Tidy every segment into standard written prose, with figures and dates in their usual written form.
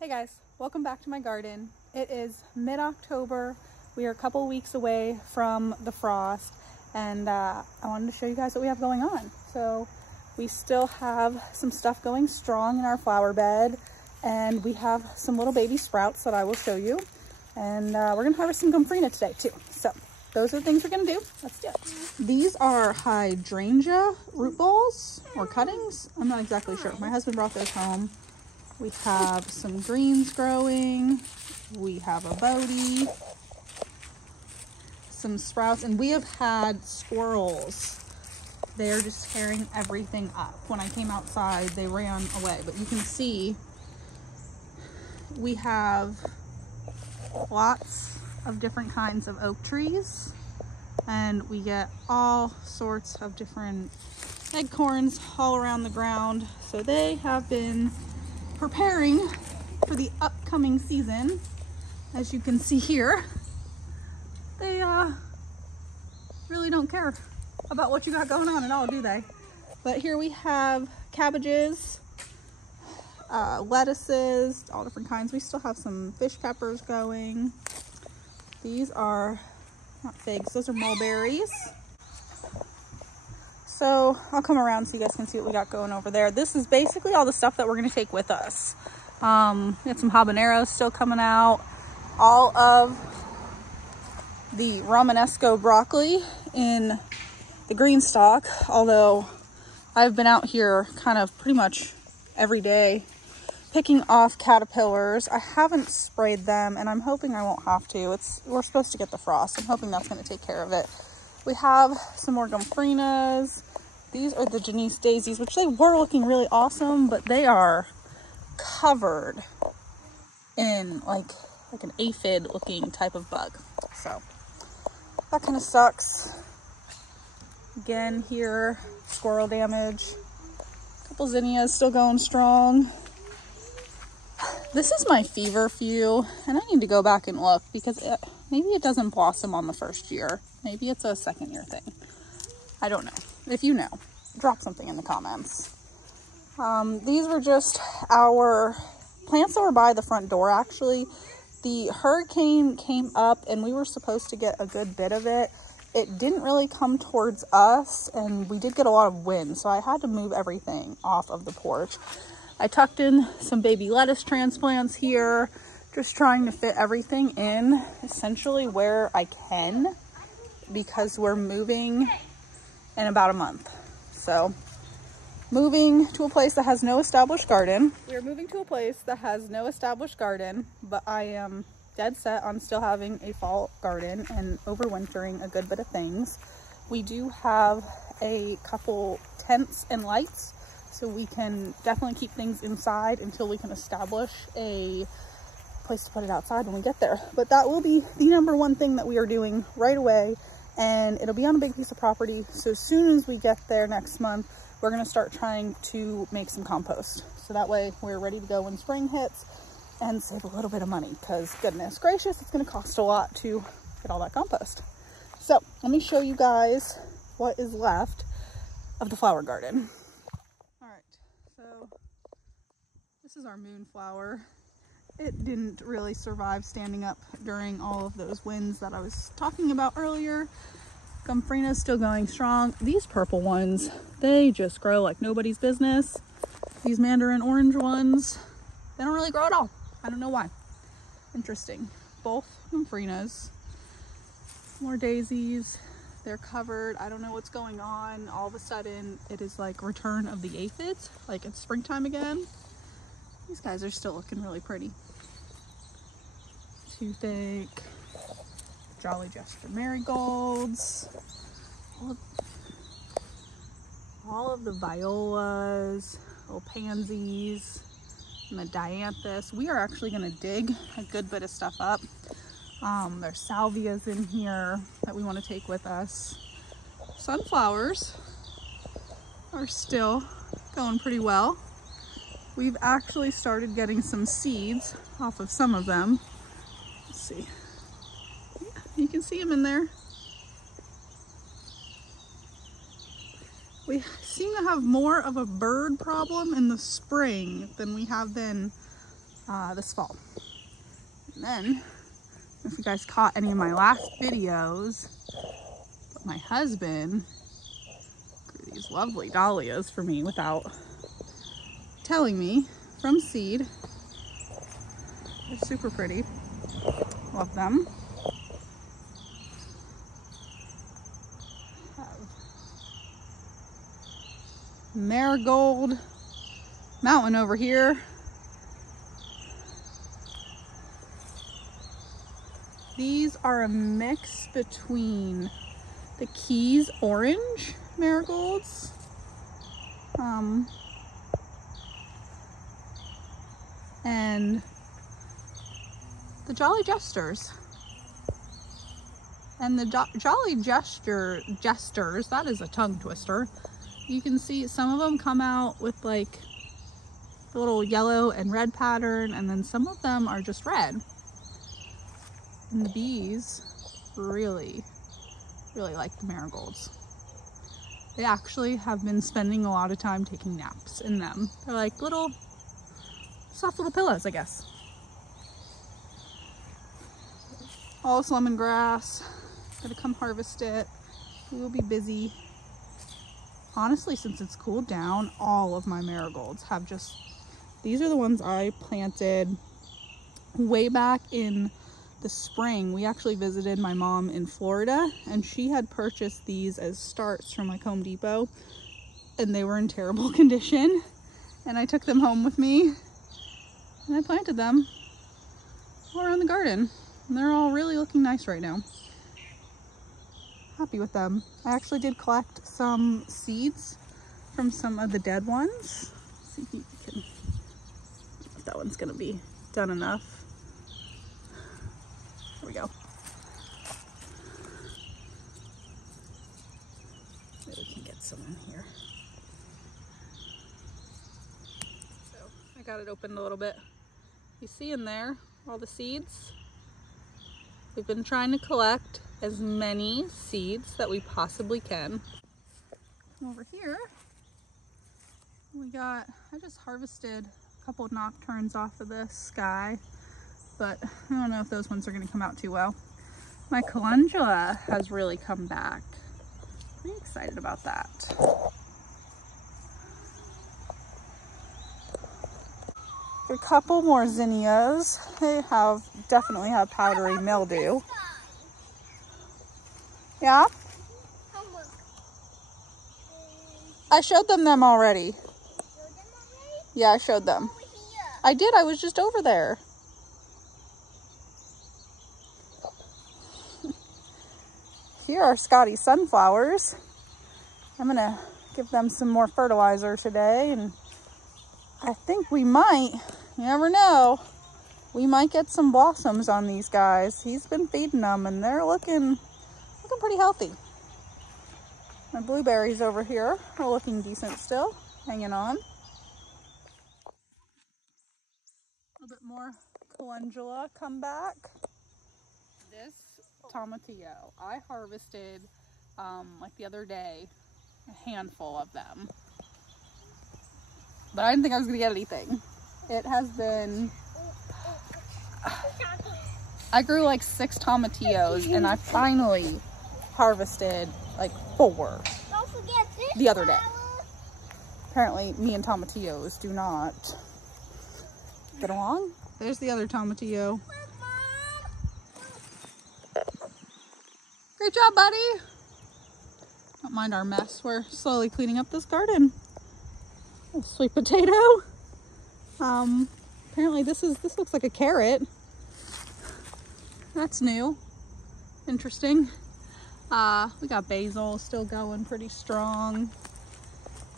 Hey guys, welcome back to my garden. It is mid-October. We are a couple weeks away from the frost, and I wanted to show you guys what we have going on. So we still have some stuff going strong in our flower bed, and we have some little baby sprouts that I will show you. And we're gonna harvest some gomphrena today too. So those are the things we're gonna do. Let's do it. These are hydrangea root balls or cuttings. I'm not exactly sure. My husband brought those home. We have some greens growing. We have a bodie, some sprouts, and we have had squirrels. They are just tearing everything up. When I came outside, they ran away, but you can see we have lots of different kinds of oak trees, and we get all sorts of different acorns all around the ground. So they have been preparing for the upcoming season. As you can see here, they really don't care about what you got going on at all, do they? But here we have cabbages, lettuces, all different kinds. We still have some fish peppers going. These are not figs, those are mulberries. So I'll come around so you guys can see what we got going over there. This is basically all the stuff that we're gonna take with us. We got some habaneros still coming out. All of the Romanesco broccoli in the green stalk, although I've been out here kind of pretty much every day picking off caterpillars. I haven't sprayed them, and I'm hoping I won't have to. We're supposed to get the frost. I'm hoping that's gonna take care of it. We have some more gompphrenas. These are the Janice daisies, which they were looking really awesome, but they are covered in like an aphid looking type of bug. So that kind of sucks. Again here, squirrel damage. A couple zinnias still going strong. This is my feverfew, and I need to go back and look because maybe it doesn't blossom on the first year. Maybe it's a second year thing. I don't know. If you know, drop something in the comments. These were just our plants that were by the front door, actually. The hurricane came up and we were supposed to get a good bit of it. It didn't really come towards us, and we did get a lot of wind, so I had to move everything off of the porch. I tucked in some baby lettuce transplants here, just trying to fit everything in essentially where I can, because we're moving in about a month. So moving to a place that has no established garden. We're moving to a place that has no established garden, but I am dead set on still having a fall garden and overwintering a good bit of things. We do have a couple tents and lights, so we can definitely keep things inside until we can establish a place to put it outside when we get there. But that will be the number one thing that we are doing right away, and it'll be on a big piece of property. So as soon as we get there next month, we're going to start trying to make some compost, so that way we're ready to go when spring hits and save a little bit of money, because goodness gracious, it's going to cost a lot to get all that compost. So let me show you guys what is left of the flower garden. So this is our moonflower. It didn't really survive standing up during all of those winds that I was talking about earlier. Gomphrena is still going strong. These purple ones, they just grow like nobody's business. These mandarin orange ones, they don't really grow at all. I don't know why. Interesting. Both gompphrenas. More daisies. They're covered. I don't know what's going on. All of a sudden, it is like return of the aphids. Like it's springtime again. These guys are still looking really pretty. Toothache, Jolly Jester marigolds, all of the violas, little pansies, and the dianthus. We are actually going to dig a good bit of stuff up. There's salvias in here that we want to take with us. Sunflowers are still going pretty well. We've actually started getting some seeds off of some of them. Let's see. Yeah, you can see them in there. We seem to have more of a bird problem in the spring than we have been this fall. And then, if you guys caught any of my last videos, my husband grew these lovely dahlias for me without telling me, from seed. They're super pretty. Love them. Marigold mountain over here. These are a mix between the Keys orange marigolds and the Jolly Jesters. And the Jolly Jesters, that is a tongue twister. You can see some of them come out with like a little yellow and red pattern, and then some of them are just red. And the bees really like the marigolds. They actually have been spending a lot of time taking naps in them. They're like little, soft little pillows, I guess. All this lemongrass. Gotta come harvest it. We will be busy. Honestly, since it's cooled down, all of my marigolds have just, these are the ones I planted way back in the spring. We actually visited my mom in Florida, and she had purchased these as starts from like Home Depot, and they were in terrible condition. And I took them home with me and I planted them all around the garden, and they're all really looking nice right now. Happy with them. I actually did collect some seeds from some of the dead ones. Let's see if you can, if that one's gonna be done enough. There we go. Maybe we can get some in here. So I got it opened a little bit. You see in there all the seeds? We've been trying to collect as many seeds that we possibly can. Over here, I just harvested a couple of nocturnes off of this sky, but I don't know if those ones are gonna come out too well. My calendula has really come back. Pretty excited about that. A couple more zinnias. They definitely have powdery mildew. Yeah? I showed them already. Yeah, I showed them. I did. I was just over there. Here are Scotty's sunflowers. I'm gonna give them some more fertilizer today, and I think we might, you never know, we might get some blossoms on these guys. He's been feeding them and they're looking pretty healthy. My blueberries over here are looking decent still, hanging on. A little bit more calendula come back. This tomatillo, I harvested like the other day, a handful of them. But I didn't think I was gonna get anything. It has been, I grew like 6 tomatillos and I finally harvested like 4 the other day. Apparently me and tomatillos do not get along. There's the other tomatillo. Great job, buddy. Don't mind our mess. We're slowly cleaning up this garden. Oh, sweet potato. Apparently this looks like a carrot. That's new. Interesting. We got basil still going pretty strong.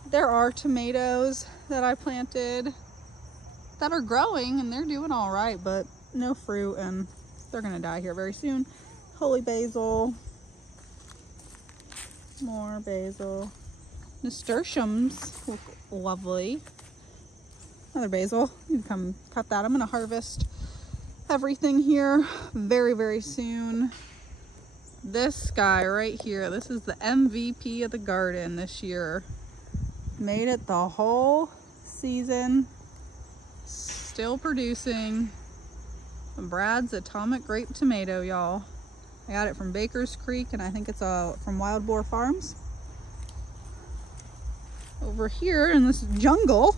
There are tomatoes that I planted that are growing and they're doing all right, but no fruit and they're gonna die here very soon. Holy basil. More basil. Nasturtiums look lovely. Another basil. You can come cut that. I'm gonna harvest everything here very, very soon. This guy right here, this is the MVP of the garden this year. Made it the whole season. Still producing Brad's Atomic Grape Tomato, y'all. I got it from Baker's Creek, and I think it's from Wild Boar Farms. Over here in this jungle,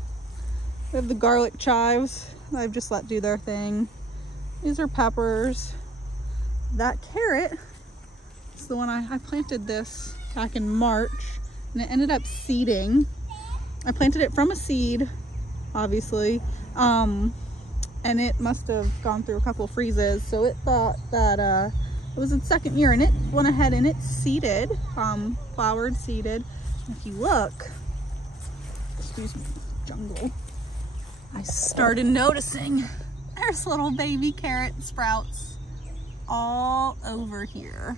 we have the garlic chives I've just let do their thing. These are peppers. That carrot is the one I planted this back in March, and it ended up seeding. I planted it from a seed, obviously, and it must have gone through a couple freezes, so it thought that it was its second year, and it went ahead and it seeded, flowered, seeded. And if you look, excuse me, jungle, I started noticing there's little baby carrot sprouts all over here.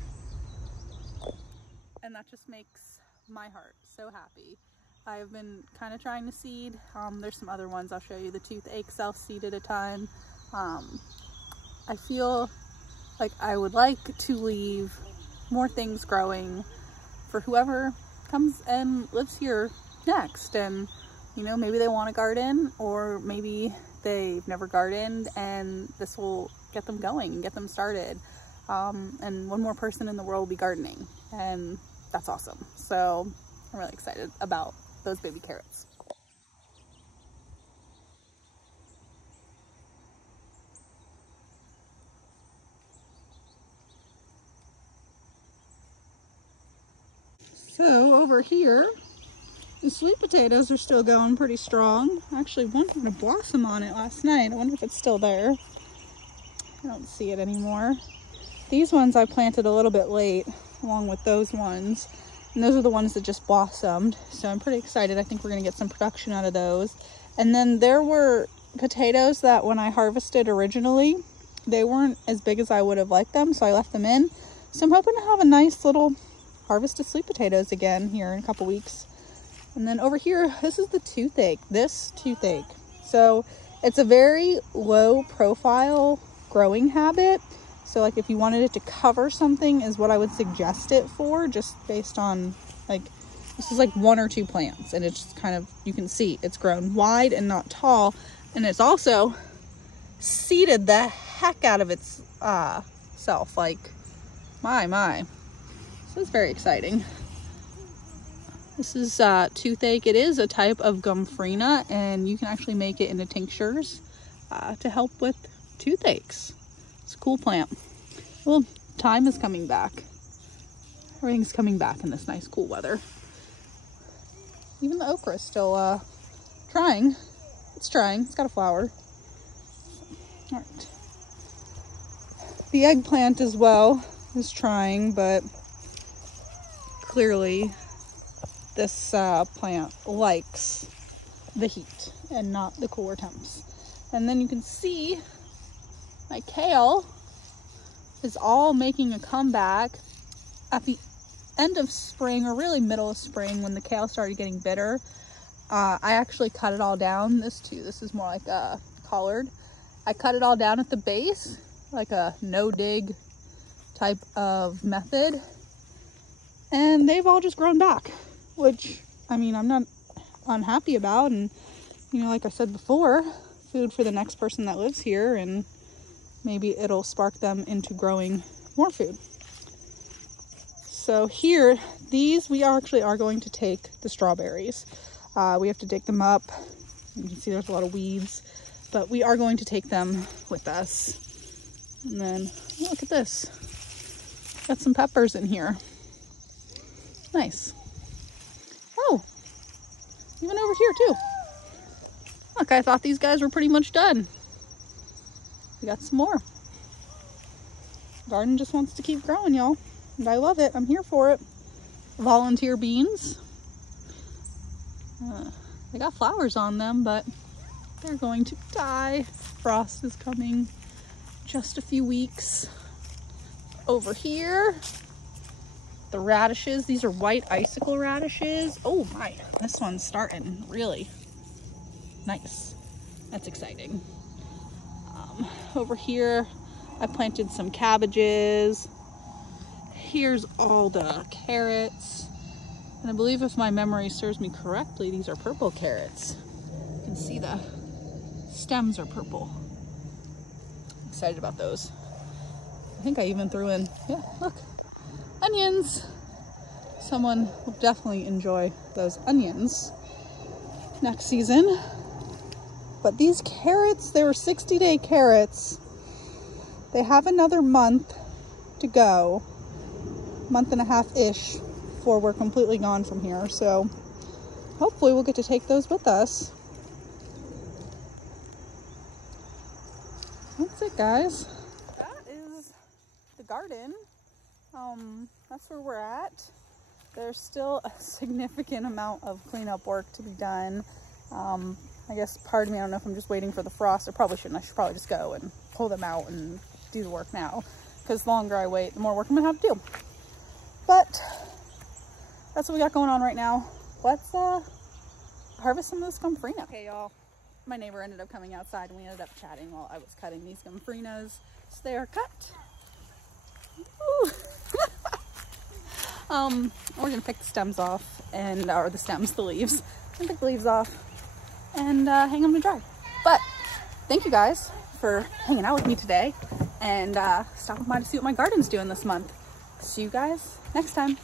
And that just makes my heart so happy. I've been kind of trying to seed. There's some other ones I'll show you. The toothache self-seed at a time. I feel like I would like to leave more things growing for whoever comes and lives here next. And you know, maybe they want a garden, or maybe they've never gardened, and this will get them going and get them started. And one more person in the world will be gardening, and that's awesome. So I'm really excited about those baby carrots. So over here, the sweet potatoes are still going pretty strong. Actually, one had a blossom on it last night. I wonder if it's still there. I don't see it anymore. These ones I planted a little bit late, along with those ones. And those are the ones that just blossomed. So I'm pretty excited. I think we're gonna get some production out of those. And then there were potatoes that when I harvested originally, they weren't as big as I would have liked them, so I left them in. So I'm hoping to have a nice little harvest of sweet potatoes again here in a couple weeks. And then over here, this is the toothache, So it's a very low profile growing habit. So like if you wanted it to cover something is what I would suggest it for, just based on like, this is like 1 or 2 plants, and it's just kind of, you can see it's grown wide and not tall. And it's also seeded the heck out of its self, like my. So it's very exciting. This is toothache. It is a type of gomphrena, and you can actually make it into tinctures to help with toothaches. It's a cool plant. Well, time is coming back. Everything's coming back in this nice cool weather. Even the okra is still trying. It's trying. It's got a flower. All right. The eggplant as well is trying, but clearly this plant likes the heat and not the cooler temps. And then you can see my kale is all making a comeback at the end of spring, or really middle of spring, when the kale started getting bitter. I actually cut it all down. This is more like a collard. I cut it all down at the base, like a no-dig type of method. And they've all just grown back, which, I mean, I'm not unhappy about. And, you know, like I said before, food for the next person that lives here, and maybe it'll spark them into growing more food. So here, these, we actually are going to take the strawberries. We have to dig them up. You can see there's a lot of weeds, but we are going to take them with us. And then, look at this. Got some peppers in here. Nice. Oh, even over here too. Look, I thought these guys were pretty much done. We got some more. Garden just wants to keep growing, y'all. And I love it. I'm here for it. Volunteer beans. They got flowers on them, but they're going to die. Frost is coming just a few weeks. Over here, the radishes. These are white icicle radishes. Oh my, this one's starting really nice. That's exciting. Over here, I planted some cabbages. Here's all the carrots. And I believe, if my memory serves me correctly, these are purple carrots. You can see the stems are purple. Excited about those. I think I even threw in, yeah, look, onions. Someone will definitely enjoy those onions next season. But these carrots, they were 60-day carrots. They have another month to go, month and a half-ish, before we're completely gone from here. So hopefully we'll get to take those with us. That's it, guys. That is the garden. That's where we're at. There's still a significant amount of cleanup work to be done. I guess part of me, I don't know if I'm just waiting for the frost. I probably shouldn't. I should probably just go and pull them out and do the work now. Because the longer I wait, the more work I'm gonna have to do. But that's what we got going on right now. Let's harvest some of this gomphrena. Okay, y'all. My neighbor ended up coming outside and we ended up chatting while I was cutting these gompphrenas. So they are cut. We're gonna pick the stems off and, or the stems, the leaves. I'm gonna pick the leaves off and hang them to dry. But thank you guys for hanging out with me today and stopping by to see what my garden's doing this month. See you guys next time.